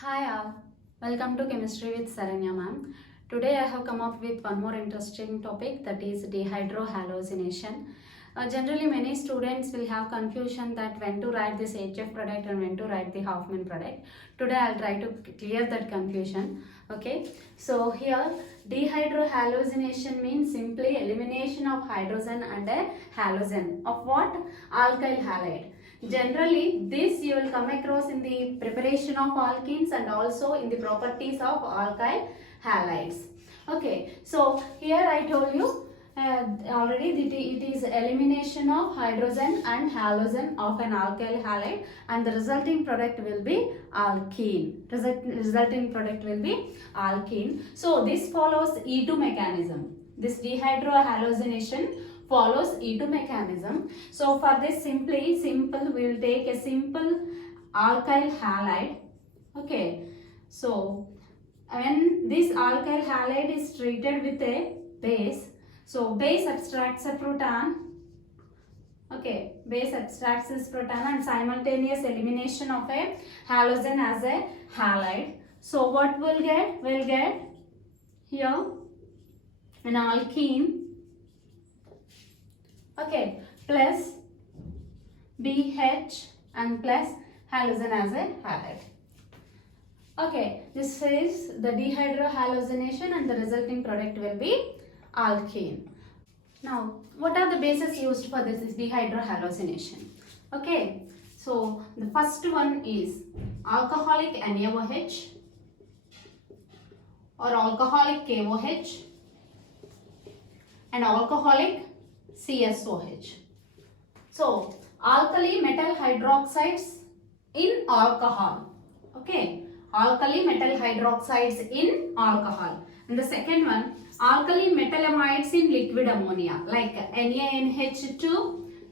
Hi all, welcome to Chemistry with Saranya ma'am. Today I have come up with one more interesting topic, that is dehydrohallucination. Generally many students will have confusion that when to write this HF product and when to write the Hoffman product. Today I'll try to clear that confusion. Okay, so here dehydrohallucination means simply elimination of hydrogen and a halogen of what? Alkyl halide. Generally, this you will come across in the preparation of alkenes and also in the properties of alkyl halides. Okay, so here I told you already that it is elimination of hydrogen and halogen of an alkyl halide, and the resulting product will be alkene. Resulting product will be alkene. So this follows E2 mechanism. This dehydrohallucination follows E2 mechanism. So for this simple we will take a simple alkyl halide. Okay, so when this alkyl halide is treated with a base, so base abstracts a proton. Okay, base abstracts this proton and simultaneous elimination of a halogen as a halide. So what we'll get? We'll get here an alkene. Okay, plus BH and plus halogen as a halide. Okay, this is the dehydrohallucination and the resulting product will be alkene. Now, what are the bases used for this dehydrohallucination? Okay, so the first one is alcoholic NaOH or alcoholic KOH and alcoholic CSOH. So, alkali metal hydroxides in alcohol. Okay, alkali metal hydroxides in alcohol. And the second one, alkali metalamides in liquid ammonia, like NaNH2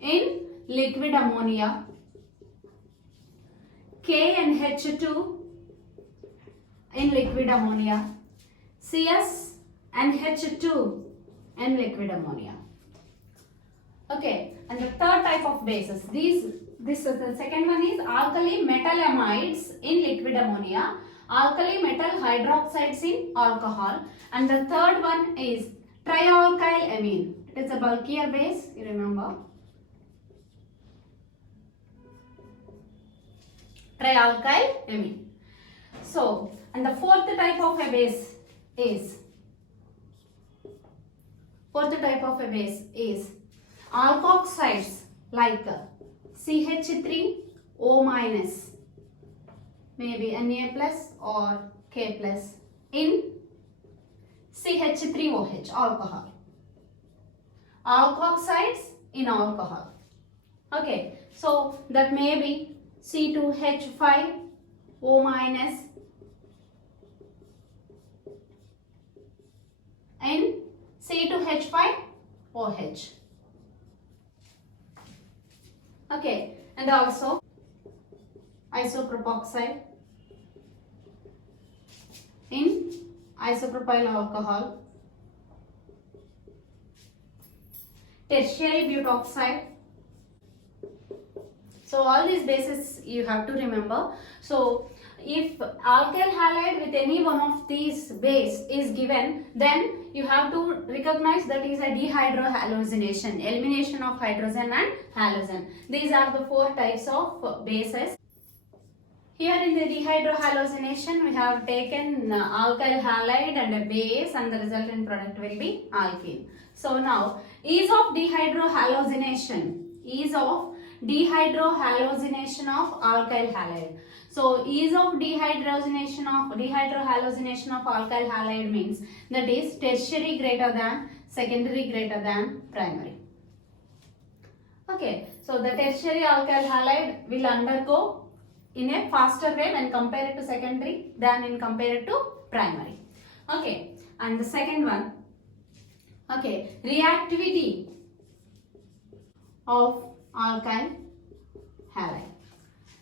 in liquid ammonia, KNH2 in liquid ammonia, CSNH2 in liquid ammonia. Okay, and the third type of bases, the second one is alkali metalamides in liquid ammonia, alkali metal hydroxides in alcohol, and the third one is trialkyl amine. It is a bulkier base, you remember. Trialkyl amine. So, and the fourth type of a base is alkoxides like CH3O minus, maybe Na plus or K plus in CH3OH alcohol. Alkoxides in alcohol. Okay, so that may be C2H5O minus in C2H5OH. Okay, and also isopropoxide in isopropyl alcohol, tertiary butoxide. So all these bases you have to remember. So if alkyl halide with any one of these base is given, then you have to recognize that is a dehydrohallucination, elimination of hydrogen and halogen. These are the four types of bases. Here in the dehydrohallucination, we have taken alkyl halide and a base, and the resultant product will be alkene. So now, ease of dehydrohallucination of alkyl halide. So, ease of dehydrohallucination of alkyl halide means that is tertiary greater than, secondary greater than primary. Okay, so the tertiary alkyl halide will undergo in a faster way when compared to secondary than in compared to primary. Okay, and the second one, okay, reactivity of alkyl halide.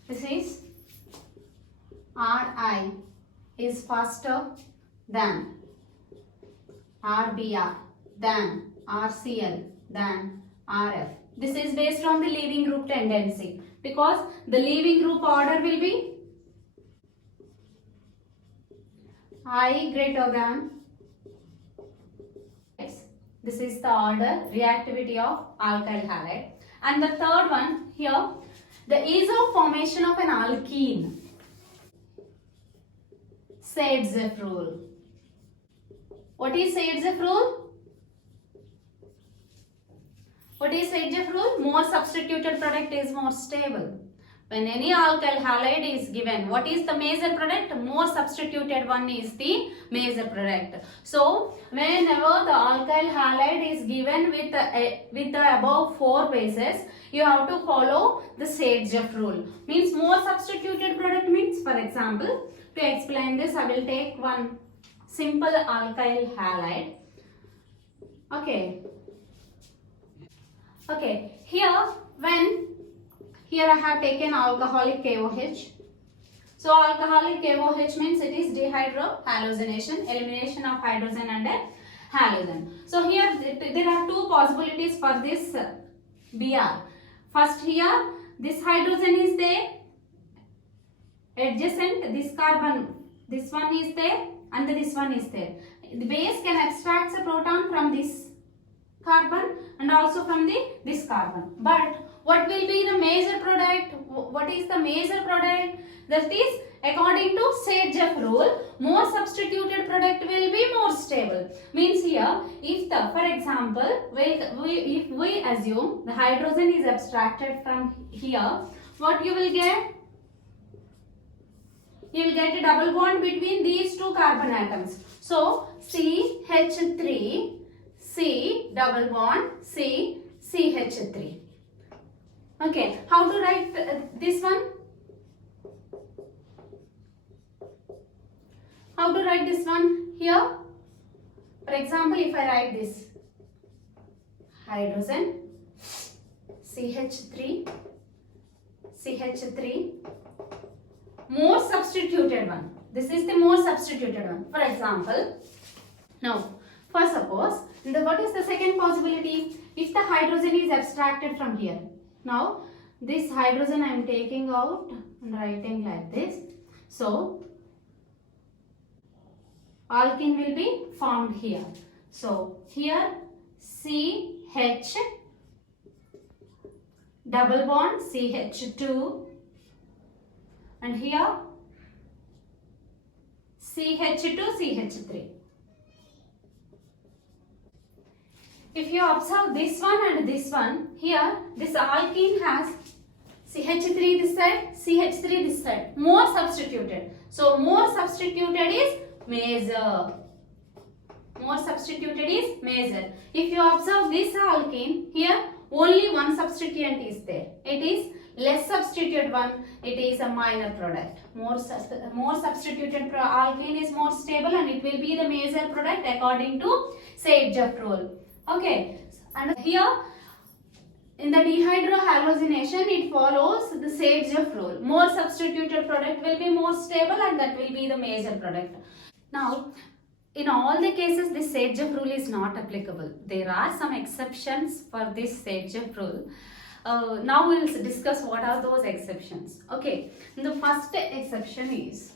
This is Ri is faster than RBr, than RCl, than RF. This is based on the leaving group tendency, because the leaving group order will be I greater than X. This is the order reactivity of alkyl halide. And the third one here, the ease of formation of an alkene. Saytzeff rule. What is Saytzeff rule? What is Saytzeff rule? More substituted product is more stable. When any alkyl halide is given, what is the major product? More substituted one is the major product. So, whenever the alkyl halide is given with the above 4 bases, you have to follow the Saytzeff rule. Means more substituted product means, for example, to explain this, I will take one simple alkyl halide. Okay, here I have taken alcoholic KOH. So alcoholic KOH means it is dehydrohallucination, elimination of hydrogen and a halogen. So here there are two possibilities for this Br. First here this hydrogen is there, adjacent this carbon, this one is there and this one is there. The base can extract a proton from this carbon and also from this carbon. But what will be the major product? What is the major product? That is, according to Saytzeff rule, more substituted product will be more stable. Means here, if the, for example, if we assume the hydrogen is abstracted from here, what you will get? You will get a double bond between these two carbon atoms. So, CH3, C double bond, C, CH3. Okay, how to write this one? How to write this one here? For example, if I write this hydrogen, CH3, CH3, more substituted one. This is the more substituted one. For example, now, first suppose, what is the second possibility? If the hydrogen is abstracted from here. Now, this hydrogen I am taking out and writing like this. So, alkene will be formed here. So, here CH double bond CH2 and here CH2 CH3. If you observe this one and this one, here this alkene has CH3 this side, CH3 this side, more substituted. So more substituted is major. More substituted is major. If you observe this alkene, here only one substituent is there. It is less substituted one, it is a minor product. More substituted alkene is more stable and it will be the major product according to Saytzeff rule. Okay, and here in the dehydrohallucination it follows the Saytzeff rule. More substituted product will be more stable and that will be the major product. Now, in all the cases this Saytzeff rule is not applicable. There are some exceptions for this Saytzeff rule. Now we will discuss what are those exceptions. Okay, the first exception is,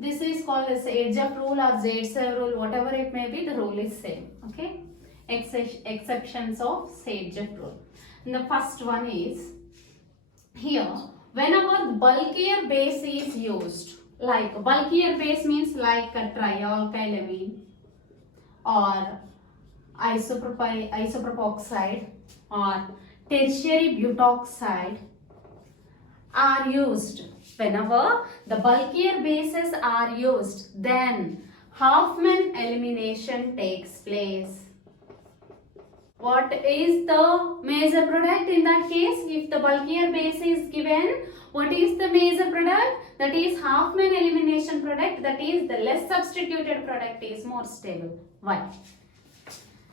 this is called as Saytzeff rule or Zaitsev rule, whatever it may be, the rule is same. Okay, exceptions of Saytzeff rule. And the first one is, here, whenever the bulkier base is used, like bulkier base means like a trialkylamine or isopropoxide or tertiary butoxide are used. Whenever the bulkier bases are used, then Hofmann elimination takes place. What is the major product in that case? If the bulkier base is given, what is the major product? That is Hofmann elimination product, that is the less substituted product is more stable. Why?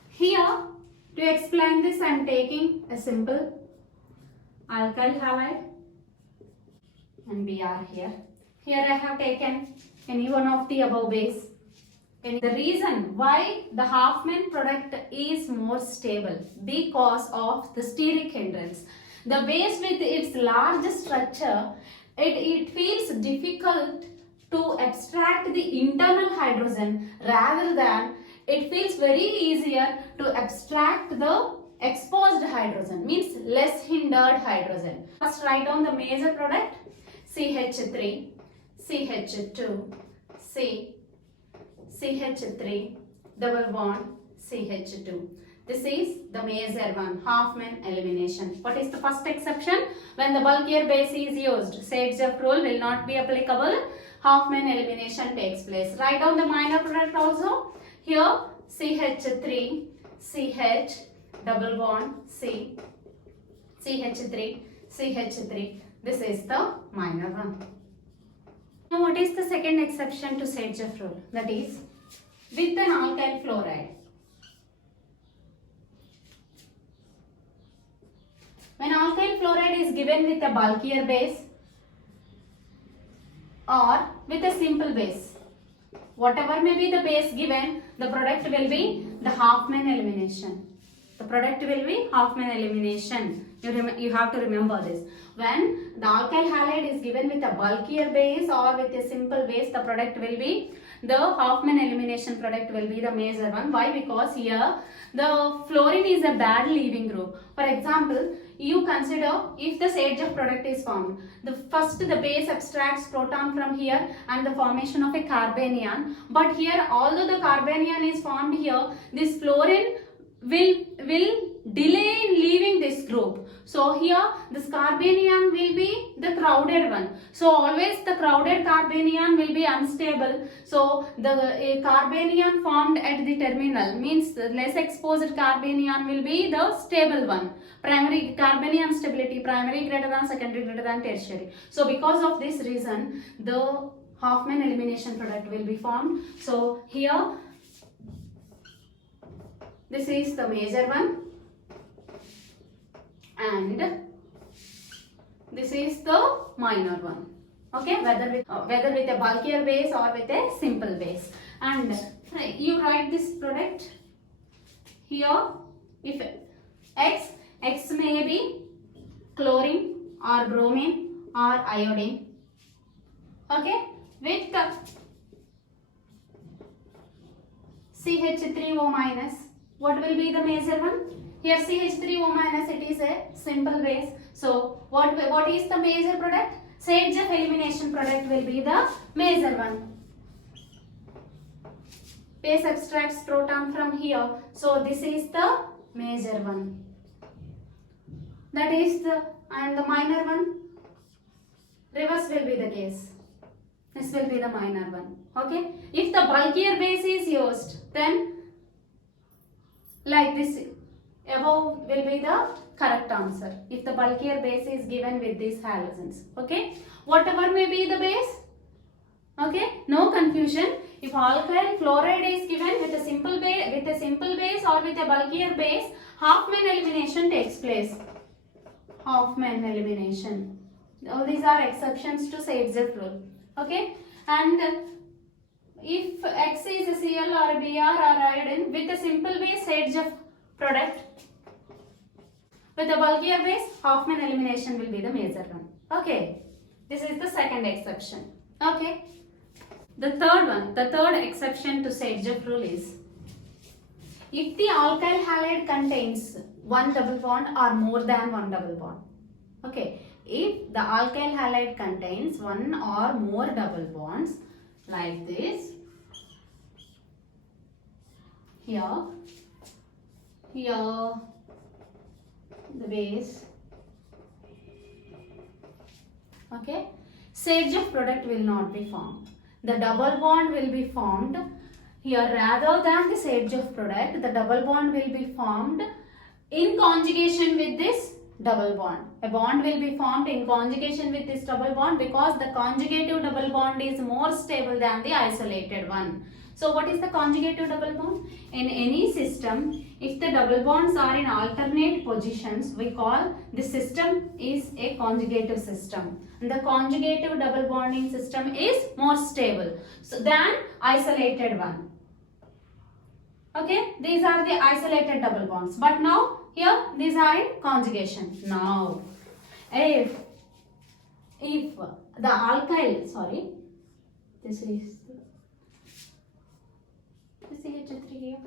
Here, to explain this, I am taking a simple alkyl halide and Br here. Here I have taken any one of the above base. And the reason why the Hofmann product is more stable, because of the steric hindrance. The base with its large structure, it feels difficult to abstract the internal hydrogen rather than it feels very easier to abstract the exposed hydrogen, means less hindered hydrogen. First write down the major product CH3, CH2, C, CH3, double bond CH2. This is the major one, Hofmann elimination. What is the first exception? When the bulkier base is used, Saitsev rule will not be applicable. Hofmann elimination takes place. Write down the minor product also. Here CH3, CH, double bond C, CH3, CH3. This is the minor one. Now what is the second exception to Saitsev rule? That is with an alkyl fluoride. When alkyl fluoride is given with a bulkier base or with a simple base, whatever may be the base given, the product will be the Hofmann elimination. The product will be Hofmann elimination. You have to remember this. When the alkyl halide is given with a bulkier base or with a simple base, the product will be the Hofmann elimination product will be the major one. Why? Because here the fluorine is a bad leaving group. For example, you consider if the Saitsev product is formed, the base abstracts proton from here and the formation of a carbanion. But here, although the carbanion is formed here, this fluorine will delay in leaving this group. So here this carbanion will be the crowded one. So always the crowded carbanion will be unstable. So the carbanion formed at the terminal, means the less exposed carbanion will be the stable one. Primary carbanion stability, primary greater than, secondary greater than, tertiary. So because of this reason, the Hofmann elimination product will be formed. So here this is the major one and this is the minor one. Okay, whether with a bulkier base or with a simple base. And you write this product here. If X may be chlorine or bromine or iodine. Okay, with the CH3O minus, what will be the major one? Here CH3O minus, it is a simple base. So what is the major product? Saitsev elimination product will be the major one. Base abstracts proton from here. So this is the major one. That is and the minor one, reverse will be the case. This will be the minor one. Okay. If the bulkier base is used, then like this above will be the correct answer. If the bulkier base is given with these halogens. Okay. Whatever may be the base. Okay. No confusion. If alkyl fluoride is given with a simple base or with a bulkier base, Hofmann elimination takes place. Hofmann elimination. All these are exceptions to Saitsev rule. Okay. And if X is a Cl or a Br or iodine with a simple base, Saitsev product. With a bulkier base, Hofmann elimination will be the major one. Okay. This is the second exception. Okay. The third exception to Saitsev rule is if the alkyl halide contains one double bond or more than one double bond. Okay. If the alkyl halide contains one or more double bonds like this, here, the base, okay, Saitsev product will not be formed. The double bond will be formed here rather than the Saitsev product. The double bond will be formed in conjugation with this double bond. A bond will be formed in conjugation with this double bond because the conjugative double bond is more stable than the isolated one. So what is the conjugative double bond? In any system, if the double bonds are in alternate positions, we call the system is a conjugative system. And the conjugative double bonding system is more stable than isolated one. Okay, these are the isolated double bonds. But now here these are in conjugation. Now, if the alkyl, This is the CH3 here.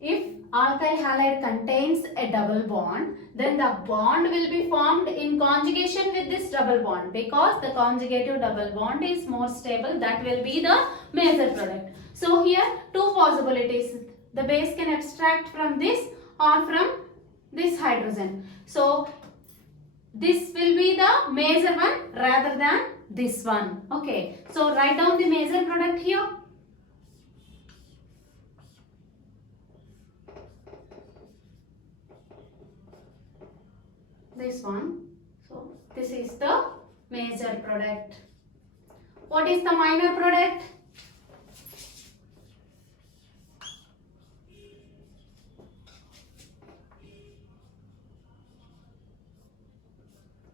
If alkyl halide contains a double bond, then the bond will be formed in conjugation with this double bond, because the conjugative double bond is more stable. That will be the major product. So here two possibilities. The base can abstract from this or from this hydrogen. So this will be the major one rather than this one. Okay. So write down the major product here. This one. So this is the major product. What is the minor product?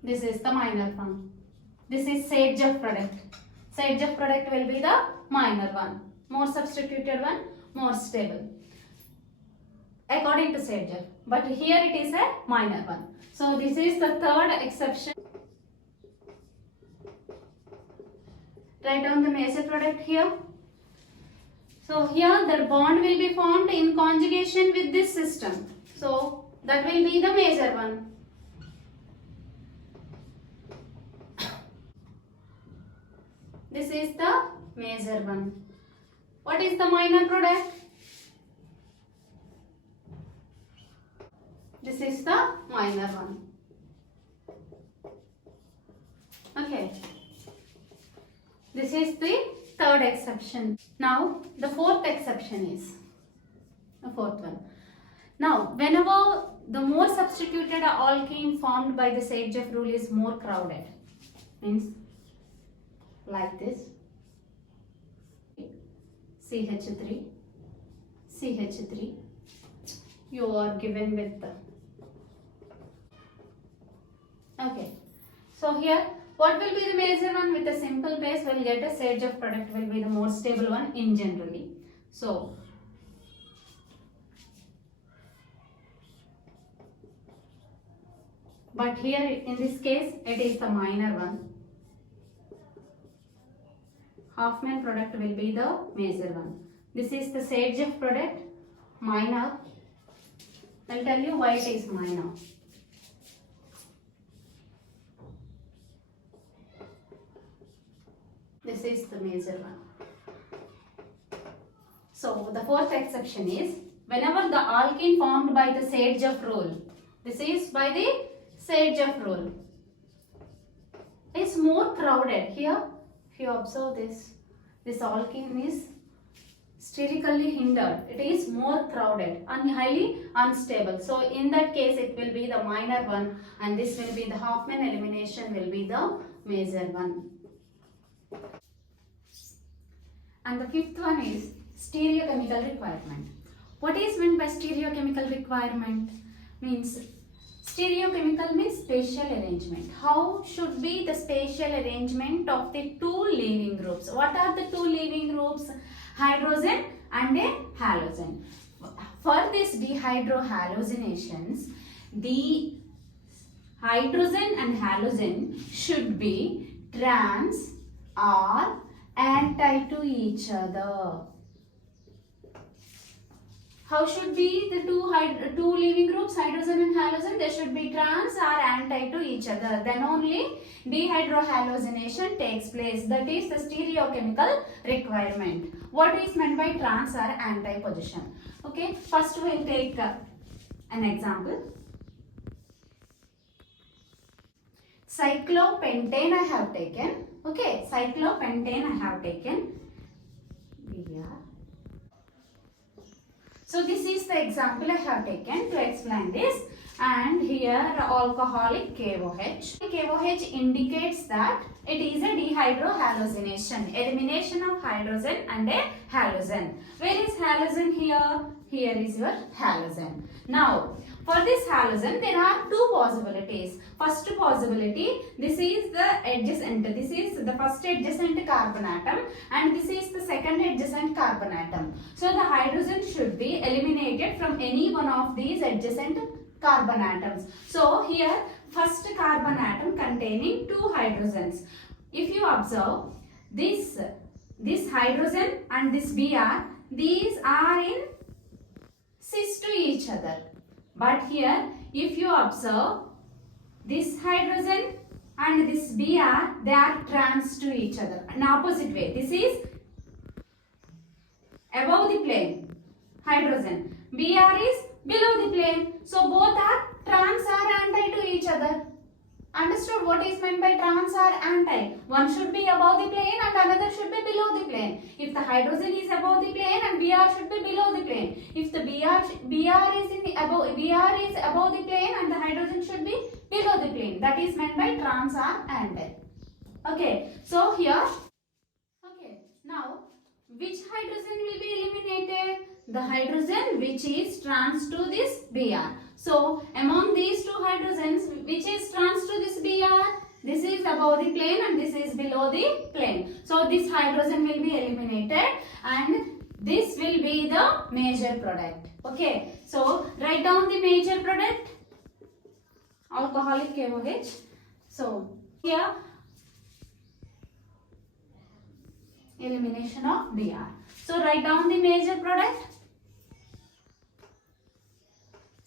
This is the minor one. This is Sadgev product. Sadgev product will be the minor one. More substituted one, more stable. According to Sadgev. But here it is a minor one. So this is the third exception. Write down the major product here. So here the bond will be formed in conjugation with this system. So that will be the major one. This is the major one. What is the minor product? This is the minor one. Okay. This is the third exception. Now the fourth exception is the fourth one. Now whenever the more substituted alkene formed by the Sadgev rule is more crowded, means like this, CH3, CH3, you are given with the, okay. So here, what will be the major one? With a simple base, we'll get a Sadgev product will be the more stable one in generally. So, but here in this case, it is the minor one. Hoffman product will be the major one. This is the Sadgev product, minor. I'll tell you why it is minor. This is the major one. So the fourth exception is whenever the alkene formed by the Sadgev rule, this is by the Sadgev rule, is more crowded. Here, if you observe this alkene is sterically hindered. It is more crowded and highly unstable. So in that case, it will be the minor one, and this will be the Hoffman elimination will be the major one. And the fifth one is stereochemical requirement. What is meant by stereochemical requirement? Means stereochemical means spatial arrangement. How should be the spatial arrangement of the two leaving groups? What are the two leaving groups? Hydrogen and a halogen. For this dehydrohalogenations, the hydrogen and halogen should be trans or anti to each other. How should be the two leaving groups, hydrogen and halogen? They should be trans or anti to each other. Then only dehydrohalogenation takes place. That is the stereochemical requirement. What is meant by trans or anti position? Okay, first we will take an example. Cyclopentane I have taken. Okay, cyclopentane I have taken. Here. So this is the example I have taken to explain this, and here alcoholic KOH. KOH indicates that it is a dehydrohalogenation, elimination of hydrogen and a halogen. Where is halogen here? Here is your halogen. Now, for this halogen, there are two possibilities. First possibility, this is the adjacent. This is the first adjacent carbon atom, and this is the second adjacent carbon atom. So the hydrogen should be eliminated from any one of these adjacent carbon atoms. So here, first carbon atom containing two hydrogens. if you observe this hydrogen and this Br, these are in cis to each other. But here, if you observe this hydrogen and this Br, they are trans to each other in opposite way. This is above the plane, hydrogen. Br is below the plane. So both are trans or anti to each other. Understood what is meant by trans or anti? One should be above the plane and another should be below the plane. If the hydrogen is above the plane and Br should be below the plane. If the Br is above the plane and the hydrogen should be below the plane. That is meant by trans or anti. Okay. So here. Okay. Now which hydrogen will be eliminated? The hydrogen which is trans to this Br. So among these two hydrogens, which is trans to this Br? This is above the plane and this is below the plane. So this hydrogen will be eliminated and this will be the major product. Okay. So write down the major product. Alcoholic KOH. So here elimination of Br. So write down the major product.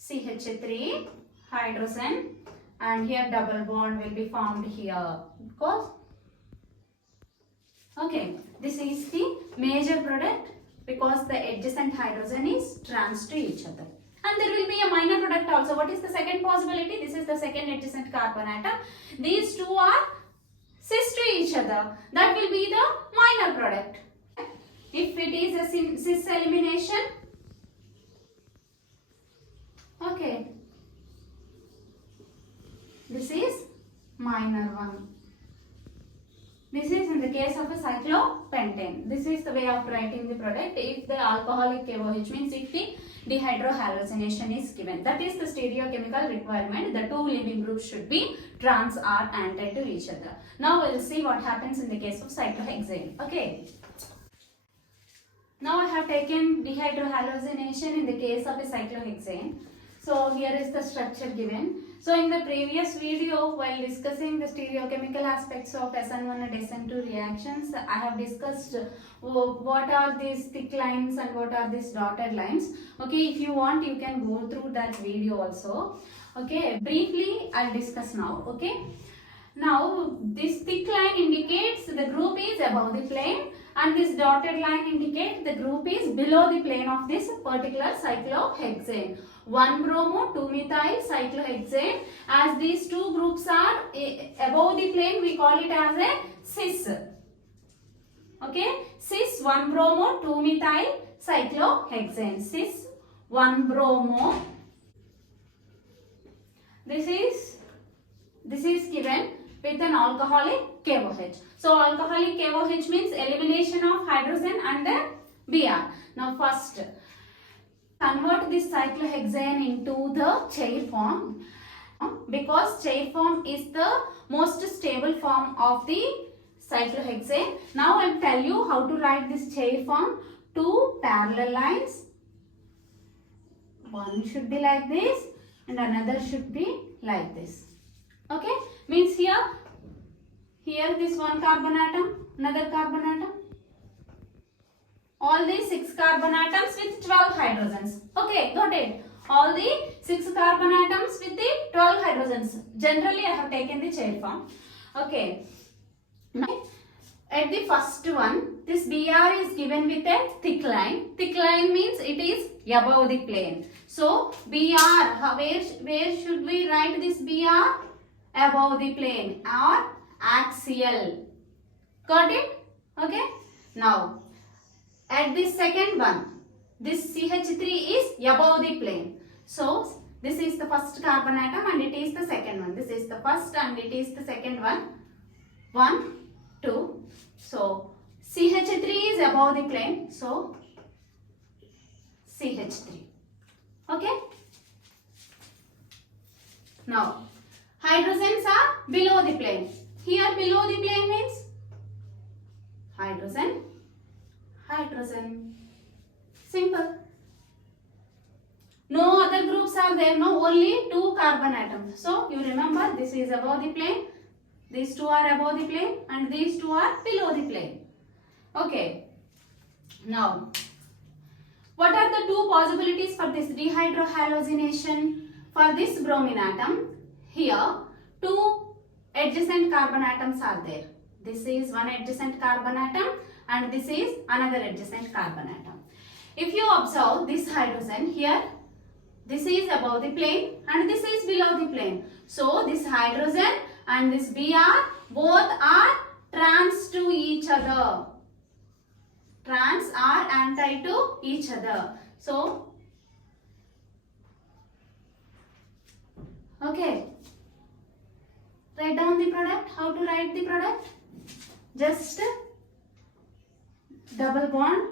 CH3 hydrogen and here double bond will be formed here. Because okay, this is the major product because the adjacent hydrogen is trans to each other. And there will be a minor product also. What is the second possibility? This is the second adjacent carbon atom. These two are cis to each other. That will be the minor product. If it is a cis elimination, okay, this is minor one. This is in the case of a cyclopentane. This is the way of writing the product if the alcoholic KOH means if the dehydrohalogenation is given. That is the stereochemical requirement. The two leaving groups should be trans or anti to each other. Now we will see what happens in the case of cyclohexane. Okay. Now I have taken dehydrohalogenation in the case of a cyclohexane. So here is the structure given. So in the previous video, while discussing the stereochemical aspects of SN1 and SN2 reactions, I have discussed what are these thick lines and what are these dotted lines. Okay, if you want, you can go through that video also. Okay, briefly I'll discuss now. Okay, now this thick line indicates the group is above the plane and this dotted line indicates the group is below the plane of this particular cyclohexane. 1-bromo-2-methyl cyclohexane. As these two groups are above the plane, we call it as a cis. Okay, cis 1-bromo-2-methyl cyclohexane. Cis 1-bromo. This is given with an alcoholic KOH. So alcoholic KOH means elimination of hydrogen and the Br. Now first, convert this cyclohexane into the chair form because chair form is the most stable form of the cyclohexane. Now I will tell you how to write this chair form. Two parallel lines. One should be like this and another should be like this. Okay, means here this one carbon atom, another carbon atom. All these 6 carbon atoms with 12 hydrogens. Okay, got it. All the 6 carbon atoms with the 12 hydrogens. Generally, I have taken the chair form. Okay. Now, at the first one, this Br is given with a thick line. Thick line means it is above the plane. So, Br, where should we write this Br? Above the plane or axial. Got it? Okay. Now, at the second one, this CH3 is above the plane. So, this is the first carbon atom and it is the second one. This is the first and it is the second one. 1, 2. So, CH3 is above the plane. So, CH3. Okay. Now, hydrogens are below the plane. Here below the plane means hydrogen. Hydrogen. Simple. No other groups are there. No, only 2 carbon atoms. So you remember this is above the plane. These two are above the plane and these two are below the plane. Okay. Now, what are the two possibilities for this dehydrohalogenation? For this bromine atom, here two adjacent carbon atoms are there. This is one adjacent carbon atom and this is another adjacent carbon atom. If you observe this hydrogen here, this is above the plane and this is below the plane. So this hydrogen and this Br both are trans to each other. Trans are anti to each other. So, okay. Write down the product. How to write the product? Just double bond.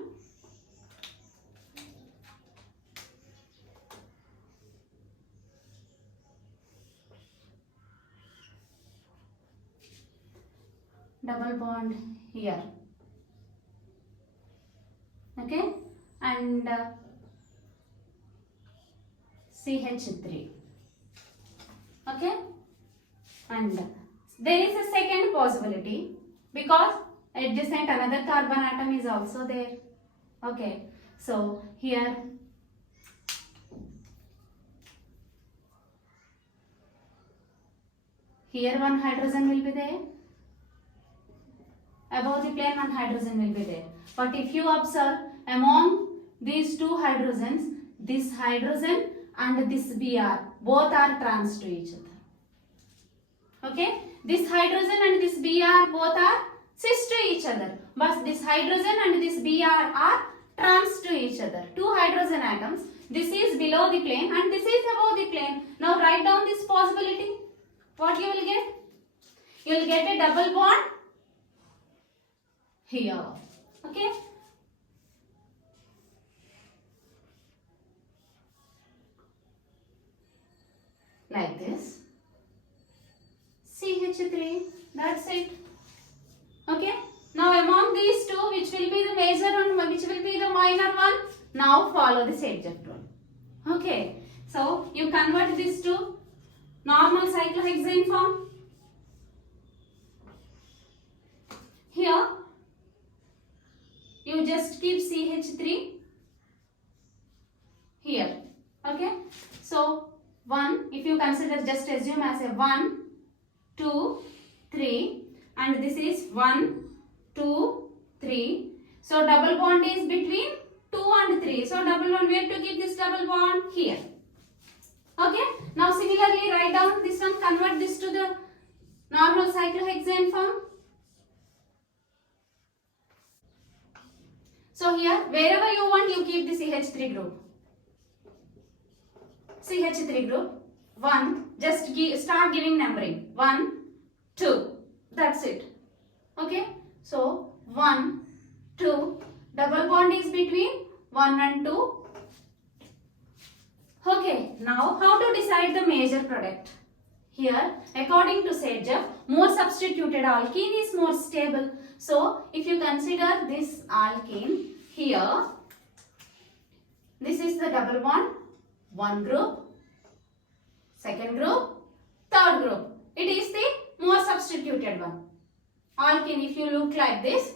Double bond here. Okay, and CH3. Okay, and there is a second possibility because adjacent another carbon atom is also there. Okay, so here one hydrogen will be there. Above the plane one hydrogen will be there. But if you observe among these two hydrogens, this hydrogen and this Br both are trans to each other. Okay, this hydrogen and this Br both are cis to each other, but this hydrogen and this Br are trans to each other. Two hydrogen atoms. This is below the plane and this is above the plane. Now write down this possibility. What you will get? You will get a double bond here. Okay. Like this. CH3. That's it. Okay. Now among these two, which will be the major and which will be the minor one? Now follow this adjunct one. Okay. So you convert this to normal cyclohexane form. Here you just keep CH3 here. Okay. So 1, if you consider, just assume as a 1, 2, 3 and this is 1, 2, 3. So double bond is between 2 and 3. So double bond, we have to keep this double bond here. Okay. Now similarly write down this one, convert this to the normal cyclohexane form. So here wherever you want you keep the CH3 group. CH3 group 1, just start giving numbering 1, 2, that's it. Okay. So 1, 2, double bond is between 1 and 2. Okay, now how to decide the major product? Here, according to Sergev, more substituted alkene is more stable. So, if you consider this alkene, here, this is the double bond, one group, second group, third group. It is the more substituted one. Alkene, if you look like this,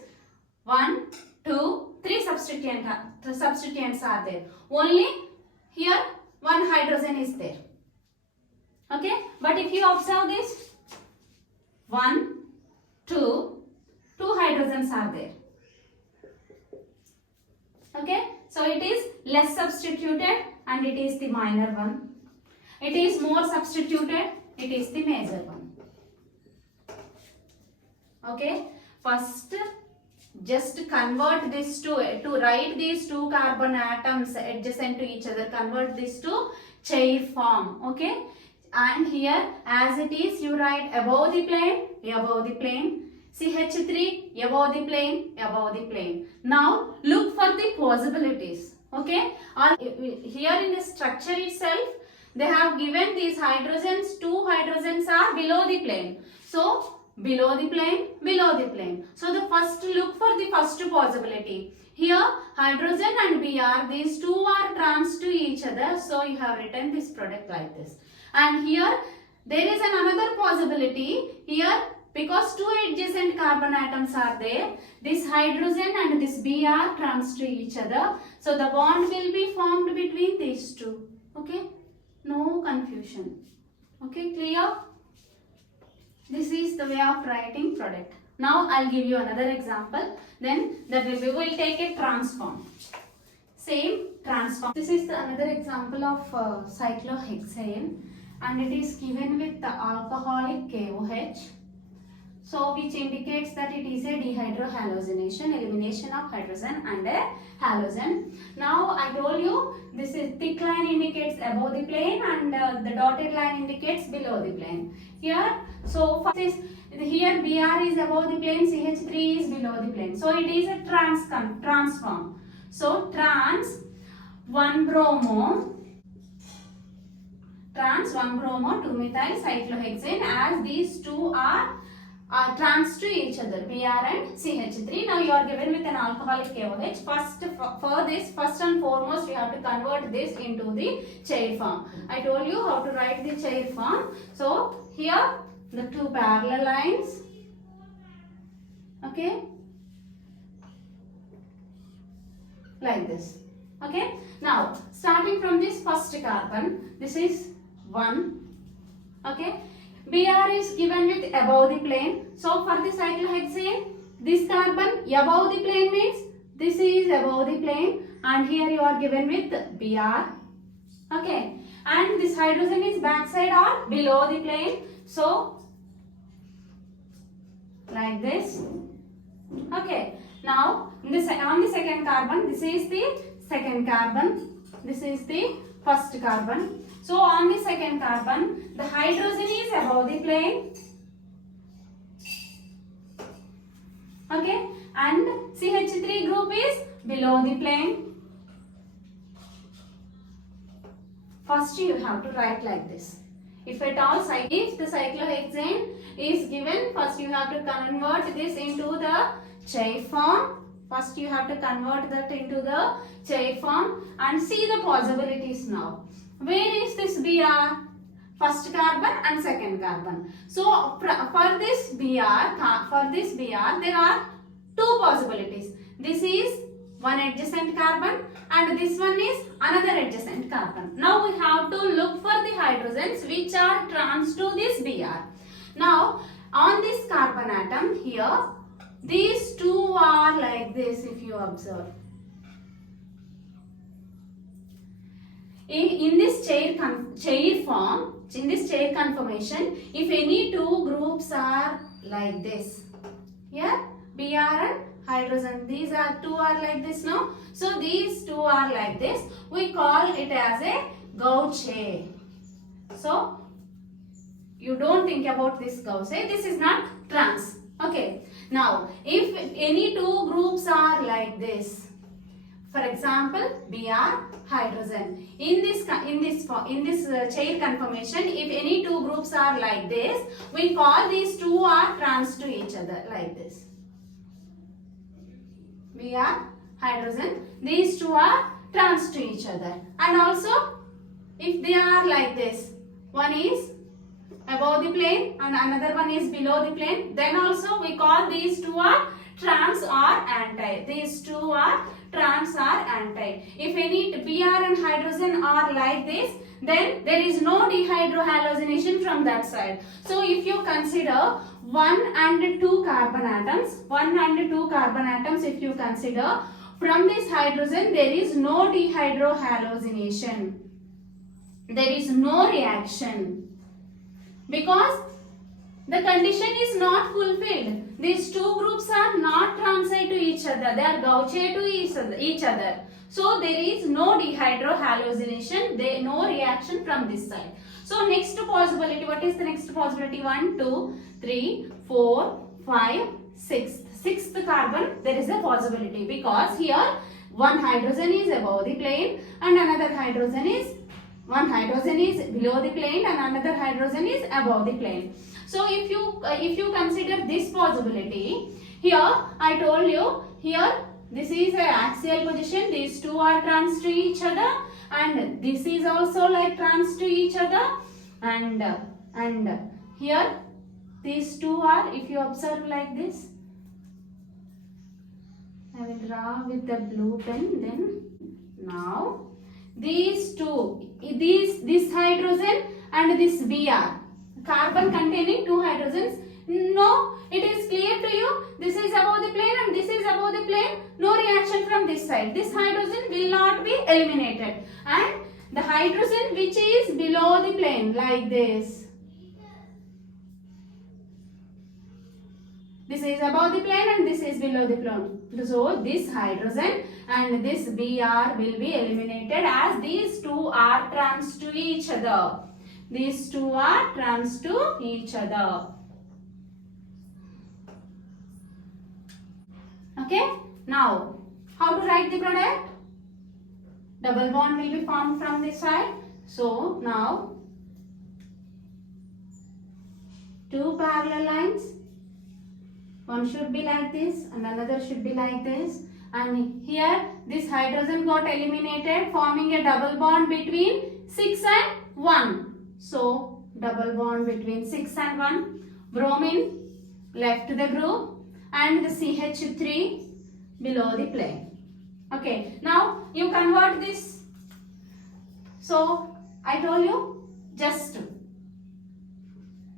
1, 2, 3 substituents are there. Only here one hydrogen is there. Okay, but if you observe this, 1, 2 hydrogens are there. Okay, so it is less substituted and it is the minor one. It is more substituted, it is the major one. Okay, first just convert this to write these two carbon atoms adjacent to each other, convert this to chair form. Okay, and here as it is you write above the plane, CH3 above the plane. Now look for the possibilities. Okay, here in the structure itself they have given these hydrogens, 2 hydrogens are below the plane. So below the plane. So the first look for the first possibility. Here hydrogen and Br, these two are trans to each other. So you have written this product like this. And here there is another possibility. Here Because two adjacent carbon atoms are there, this hydrogen and this Br trans to each other. So the bond will be formed between these two. Okay, no confusion. Okay, clear? This is the way of writing product. Now I'll give you another example. Then that will be, we will take a transform. Same transform. This is another example of cyclohexane, and it is given with the alcoholic KOH. So which indicates that it is a dehydrohalogenation, elimination of hydrogen and a halogen. Now I told you this is thick line indicates above the plane and the dotted line indicates below the plane. Here, so first is here Br is above the plane, CH3 is below the plane. So it is a transform. So trans 1-bromo 2-methyl cyclohexane, as these two are trans to each other, Br and CH3. Now you are given with an alcoholic KOH. For this, first and foremost, you have to convert this into the chair form. I told you how to write the chair form. So here the two parallel lines. Okay, like this. Okay. Now starting from this first carbon, this is 1. Okay. Br is given with above the plane. So for the cyclohexane, this carbon above the plane means this is above the plane, and here you are given with Br. Okay, and this hydrogen is backside or below the plane. So like this. Okay. Now on the second carbon, this is the second carbon. This is the first carbon. So on the second carbon, the hydrogen is above the plane. Okay, and CH3 group is below the plane. First you have to write like this. If at all, if the cyclohexane is given, first you have to convert this into the chair form. First you have to convert that into the chair form and see the possibilities now. Where is this Br? First carbon and second carbon. So for this Br, there are two possibilities. This is one adjacent carbon and this one is another adjacent carbon. Now we have to look for the hydrogens which are trans to this Br. Now on this carbon atom here, these two are like this, if you observe. In this chair form, in this chair conformation, if any two groups are like this, here Br and hydrogen, these are two are like this now. So these two are like this. We call it as a Gauche. So you don't think about this Gauche. This is not trans. Okay. Now if any two groups are like this, for example, Br, hydrogen. In this chair conformation, if any two groups are like this, we call these two are trans to each other like this. Br, hydrogen. These two are trans to each other. And also, if they are like this, one is above the plane and another one is below the plane, then also we call these two are trans or anti. These two are trans or anti. If any Br and hydrogen are like this, then there is no dehydrohalogenation from that side. So if you consider 1 and 2 carbon atoms, if you consider, from this hydrogen there is no dehydrohalogenation. There is no reaction because the condition is not fulfilled. These two groups are not trans to each other. They are Gauche to each other. So there is no dehydrohalogenation. No reaction from this side. So next possibility. What is the next possibility? 1, 2, 3, 4, 5, 6. Sixth carbon, there is a possibility because here one hydrogen is above the plane and another hydrogen is below the plane and another hydrogen is above the plane. So if you consider this possibility, here I told you, here this is a axial position, these two are trans to each other and this is also like trans to each other, and here These two are, if you observe like this, I will draw with the blue pen. Then now these two, this hydrogen and this Br, carbon containing two hydrogens. No, it is clear to you. This is above the plane and this is above the plane. No reaction from this side. This hydrogen will not be eliminated. And the hydrogen which is below the plane, like this. This is above the plane and this is below the plane. So this hydrogen and this Br will be eliminated as these two are trans to each other. These two are trans to each other. Okay. Now, how to write the product? Double bond will be formed from this side. So, now, two parallel lines. One should be like this and another should be like this. And here, this hydrogen got eliminated, forming a double bond between 6 and 1. So, double bond between 6 and 1. Bromine left the group and the CH3 below the plane. Okay, now you convert this. So, I told you just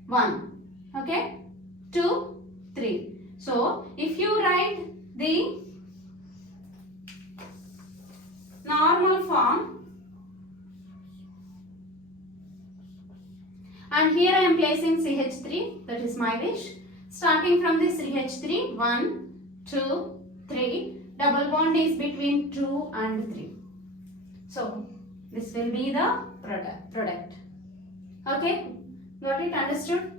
1. Okay, 2, 3. So, if you write the normal form, and here I am placing CH3, that is my wish. Starting from this CH3, 1, 2, 3, double bond is between 2 and 3. So, this will be the product. Okay, got it, understood?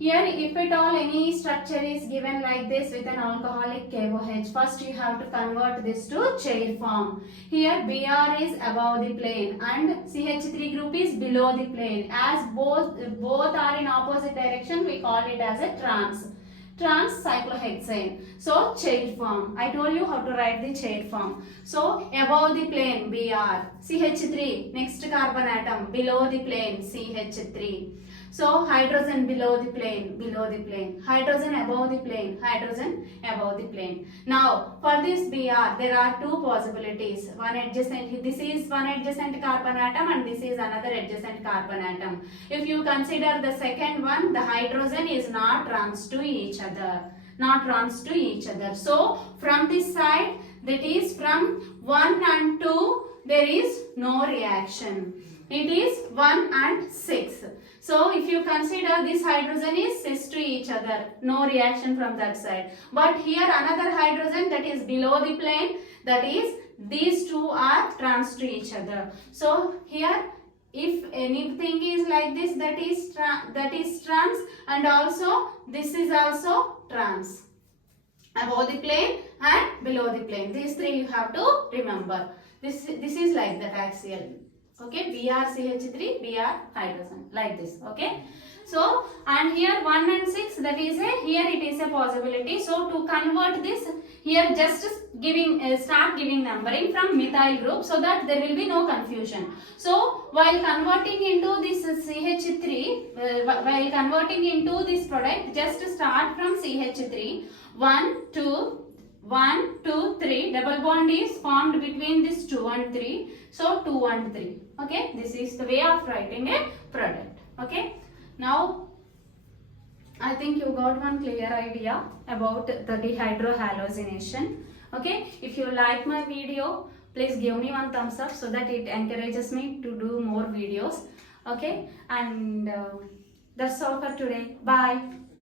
Here, if at all any structure is given like this with an alcoholic KOH, first you have to convert this to chair form. Here, Br is above the plane and CH3 group is below the plane. As both are in opposite direction, we call it as a trans cyclohexane. So, chair form. I told you how to write the chair form. So, above the plane, Br. CH3, next carbon atom, below the plane, CH3. So, hydrogen below the plane, hydrogen above the plane, hydrogen above the plane. Now, for this Br, there are two possibilities. One adjacent, this is one adjacent carbon atom and this is another adjacent carbon atom. If you consider the second one, the hydrogen is not trans to each other. So, from this side, that is from 1 and 2, there is no reaction. It is 1 and 6. So, if you consider this hydrogen is cis to each other, no reaction from that side. But here another hydrogen that is below the plane, that is these two are trans to each other. So, here if anything is like this, that is trans, and also this is also trans. Above the plane and below the plane. These three you have to remember. This is like that axial. Okay, BrCH3, Br hydrogen, like this. Okay. So, and here 1 and 6, that is here it is a possibility. So, to convert this, here just start giving numbering from methyl group so that there will be no confusion. So, while converting into this CH3, while converting into this product, just start from CH3, 1, 2, 3, double bond is formed between this 2 and 3. So, 2 and 3. Okay, this is the way of writing a product. Okay, now I think you got one clear idea about the dehydrohalogenation. Okay, if you like my video, please give me one thumbs up so that it encourages me to do more videos. Okay, and that's all for today. Bye.